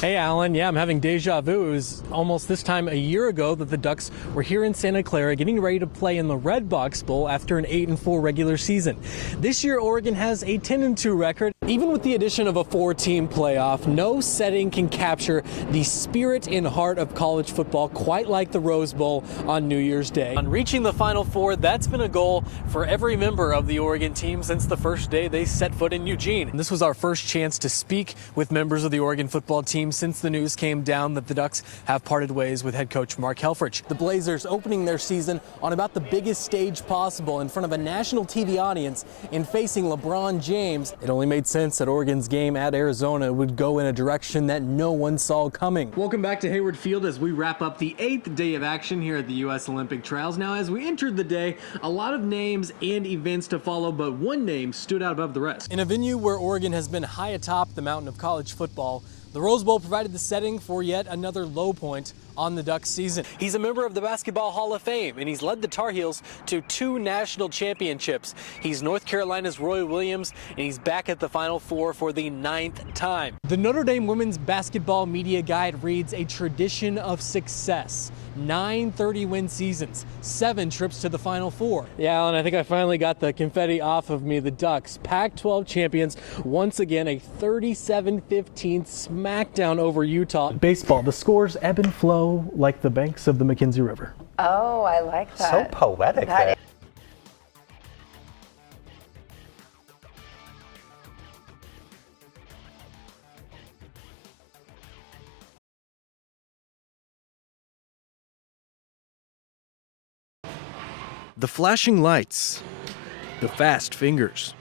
Hey, Alan. Yeah, I'm having deja vu. It was almost this time a year ago that the Ducks were here in Santa Clara getting ready to play in the Red Box Bowl after an 8-4 regular season. This year, Oregon has a 10-2 record. Even with the addition of a 4-team playoff, no setting can capture the spirit and heart of college football quite like the Rose Bowl on New Year's Day. On reaching the Final Four, that's been a goal for every member of the Oregon team since the first day they set foot in Eugene. And this was our first chance to speak with members of the Oregon football team since the news came down that the Ducks have parted ways with head coach Mark Helfrich. The Blazers opening their season on about the biggest stage possible in front of a national TV audience and facing LeBron James. It only made sense that Oregon's game at Arizona would go in a direction that no one saw coming. Welcome back to Hayward Field as we wrap up the 8th day of action here at the U.S. Olympic Trials. Now, as we entered the day, a lot of names and events to follow, but one name stood out above the rest. In a venue where Oregon has been high atop the mountain of college football, the Rose Bowl provided the setting for yet another low point on the Ducks season. He's a member of the Basketball Hall of Fame, and he's led the Tar Heels to 2 national championships. He's North Carolina's Roy Williams, and he's back at the Final Four for the 9th time. The Notre Dame Women's Basketball Media Guide reads a tradition of success. 9 30-win seasons, 7 trips to the Final Four. Yeah, Alan, I think I finally got the confetti off of me. The Ducks, Pac-12 champions, once again a 37-15 smackdown over Utah. Baseball, the scores ebb and flow like the banks of the McKenzie River. Oh, I like that. So poetic there. The flashing lights, the fast fingers,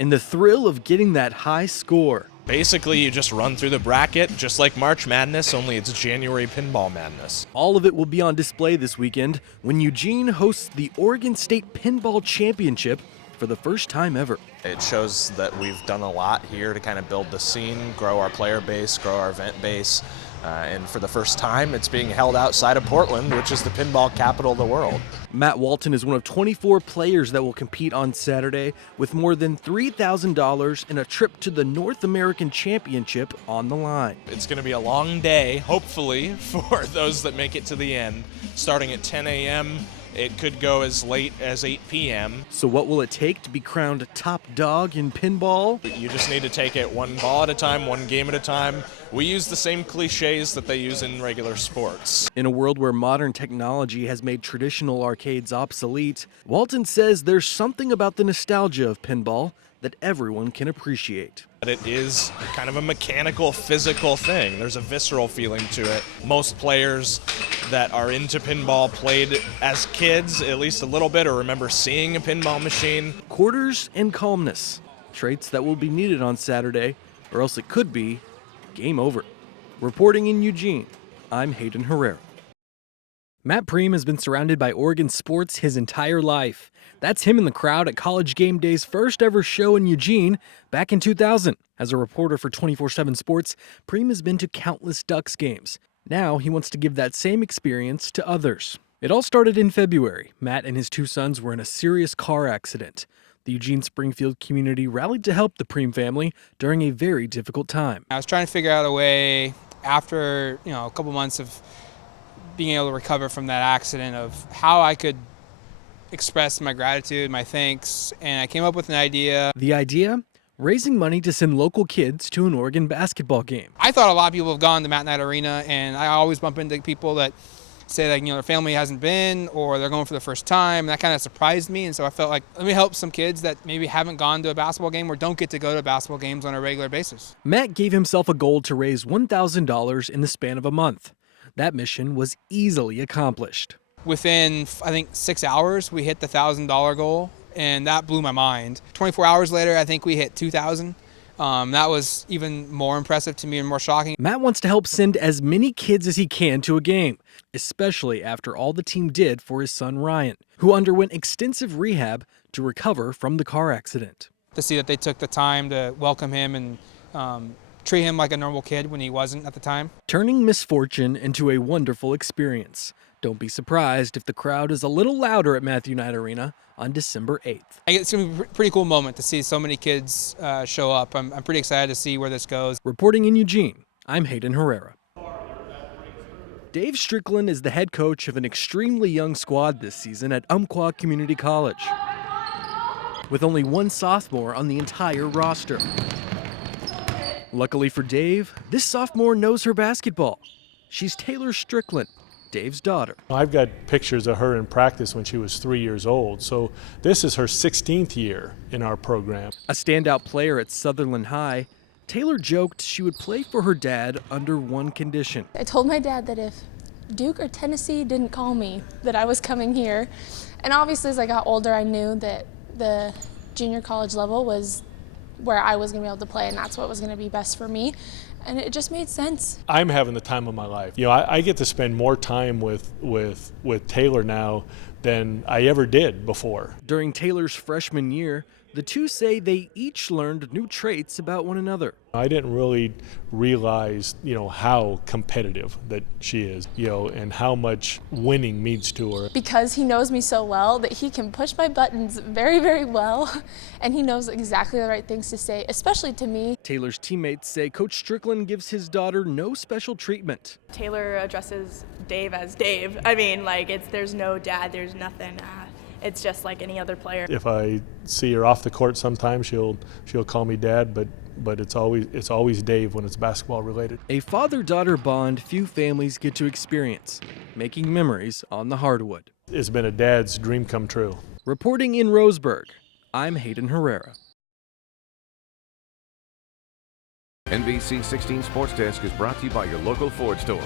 and the thrill of getting that high score. Basically, you just run through the bracket, just like March Madness, only it's January Pinball Madness. All of it will be on display this weekend when Eugene hosts the Oregon State Pinball Championship for the first time ever. It shows that we've done a lot here to kind of build the scene, grow our player base, grow our event base. And for the first time, it's being held outside of Portland, which is the pinball capital of the world. Matt Walton is one of 24 players that will compete on Saturday with more than $3,000 and a trip to the North American Championship on the line. It's going to be a long day, hopefully, for those that make it to the end. Starting at 10 a.m., it could go as late as 8 p.m. So what will it take to be crowned top dog in pinball? You just need to take it one ball at a time, one game at a time. We use the same cliches that they use in regular sports. In a world where modern technology has made traditional arcades obsolete, Walton says there's something about the nostalgia of pinball that everyone can appreciate. It is kind of a mechanical, physical thing. There's a visceral feeling to it. Most players that are into pinball played as kids, at least a little bit, or remember seeing a pinball machine. Quarters and calmness, traits that will be needed on Saturday, or else it could be game over. Reporting in Eugene, I'm Hayden Herrera. Matt Preem has been surrounded by Oregon sports his entire life. That's him in the crowd at College Game Day's first ever show in Eugene back in 2000. As a reporter for 24/7 Sports, Preem has been to countless Ducks games. Now he wants to give that same experience to others. It all started in February. Matt and his 2 sons were in a serious car accident. The Eugene Springfield community rallied to help the Preem family during a very difficult time. I was trying to figure out a way after, a couple months of being able to recover from that accident of how I could express my gratitude, my thanks, and I came up with an idea. The idea? Raising money to send local kids to an Oregon basketball game. I thought a lot of people have gone to Matt Knight Arena, and I always bump into people that say that their family hasn't been or they're going for the first time. That kind of surprised me, and so I felt like let me help some kids that maybe haven't gone to a basketball game or don't get to go to basketball games on a regular basis. Matt gave himself a goal to raise $1,000 in the span of a month. That mission was easily accomplished. Within, I think, 6 hours, we hit the $1,000 goal, and that blew my mind. 24 hours later, I think we hit $2,000. That was even more impressive to me and more shocking. Matt wants to help send as many kids as he can to a game, especially after all the team did for his son Ryan, who underwent extensive rehab to recover from the car accident. To see that they took the time to welcome him and treat him like a normal kid when he wasn't at the time. Turning misfortune into a wonderful experience. Don't be surprised if the crowd is a little louder at Matthew Knight Arena on December 8th. It's going to be a pretty cool moment to see so many kids show up. I'm pretty excited to see where this goes. Reporting in Eugene, I'm Hayden Herrera. Dave Strickland is the head coach of an extremely young squad this season at Umpqua Community College, with only one sophomore on the entire roster. Luckily for Dave, this sophomore knows her basketball. She's Taylor Strickland, Dave's daughter. I've got pictures of her in practice when she was 3 years old, so this is her 16th year in our program. A standout player at Sutherland High, Taylor joked she would play for her dad under one condition. I told my dad that if Duke or Tennessee didn't call me, that I was coming here. And obviously as I got older, I knew that the junior college level was where I was going to be able to play, and that's what was going to be best for me. And it just made sense. I'm having the time of my life. You know, I get to spend more time with Taylor now than I ever did before. During Taylor's freshman year, the two say they each learned new traits about one another. I didn't really realize, how competitive that she is, and how much winning means to her. Because he knows me so well that he can push my buttons very, very well, and he knows exactly the right things to say, especially to me. Taylor's teammates say Coach Strickland gives his daughter no special treatment. Taylor addresses Dave as Dave. I mean, there's no dad, there's nothing. It's just like any other player. If I see her off the court sometime, she'll call me dad, but it's always Dave when it's basketball related. A father-daughter bond few families get to experience, making memories on the hardwood. It's been a dad's dream come true. Reporting in Roseburg, I'm Hayden Herrera. NBC 16 Sports Desk is brought to you by your local Ford store.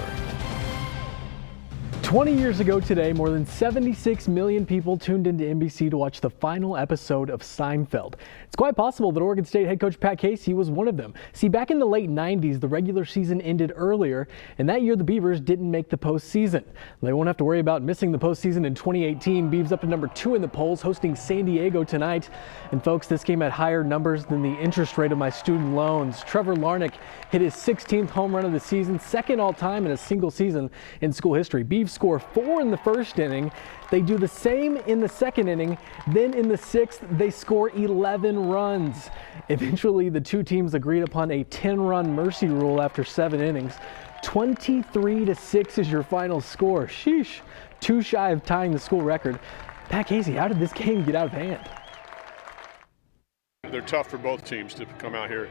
20 years ago today, more than 76 million people tuned into NBC to watch the final episode of Seinfeld. It's quite possible that Oregon State head coach Pat Casey was one of them. See, back in the late 90s, the regular season ended earlier, and that year the Beavers didn't make the postseason. They won't have to worry about missing the postseason in 2018. Beavs up to number 2 in the polls, hosting San Diego tonight. And folks, this game had higher numbers than the interest rate of my student loans. Trevor Larnach hit his 16th home run of the season, second all-time in a single season in school history. Beavs score 4 in the first inning. They do the same in the second inning. Then in the 6th, they score 11 runs. Eventually, the two teams agreed upon a 10-run mercy rule after 7 innings. 23-6 is your final score. Sheesh. Too shy of tying the school record. Pat Casey, how did this game get out of hand? They're tough for both teams to come out here.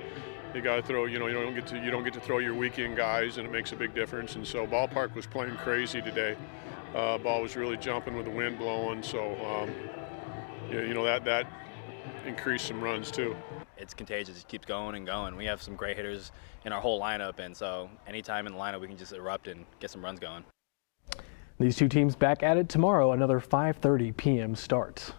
You got to throw. You don't get to throw your weekend guys, and it makes a big difference. And so, ballpark was playing crazy today. Ball was really jumping with the wind blowing. So, that increased some runs too. It's contagious. It keeps going and going. We have some great hitters in our whole lineup, and so anytime in the lineup we can just erupt and get some runs going. These two teams back at it tomorrow, another 5:30 p.m. start.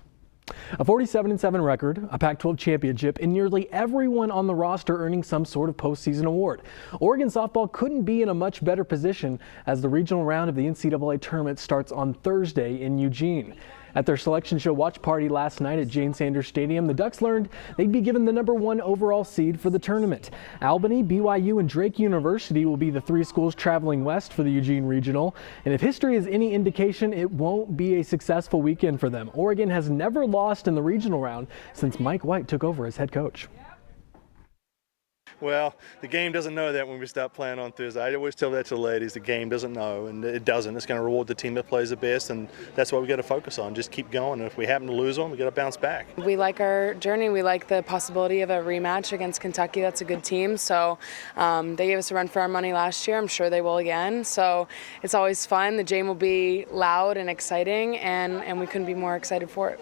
A 47-7 record, a Pac-12 championship, and nearly everyone on the roster earning some sort of postseason award. Oregon softball couldn't be in a much better position as the regional round of the NCAA tournament starts on Thursday in Eugene. At their selection show watch party last night at Jane Sanders Stadium, the Ducks learned they'd be given the #1 overall seed for the tournament. Albany, BYU, and Drake University will be the 3 schools traveling west for the Eugene Regional. And if history is any indication, it won't be a successful weekend for them. Oregon has never lost in the regional round since Mike White took over as head coach. Well, the game doesn't know that when we start playing on Thursday. I always tell that to the ladies. The game doesn't know, and it doesn't. It's going to reward the team that plays the best, and that's what we got to focus on. Just keep going, and if we happen to lose one, we got to bounce back. We like our journey. We like the possibility of a rematch against Kentucky. That's a good team. So they gave us a run for our money last year. I'm sure they will again. So it's always fun. The game will be loud and exciting, and we couldn't be more excited for it.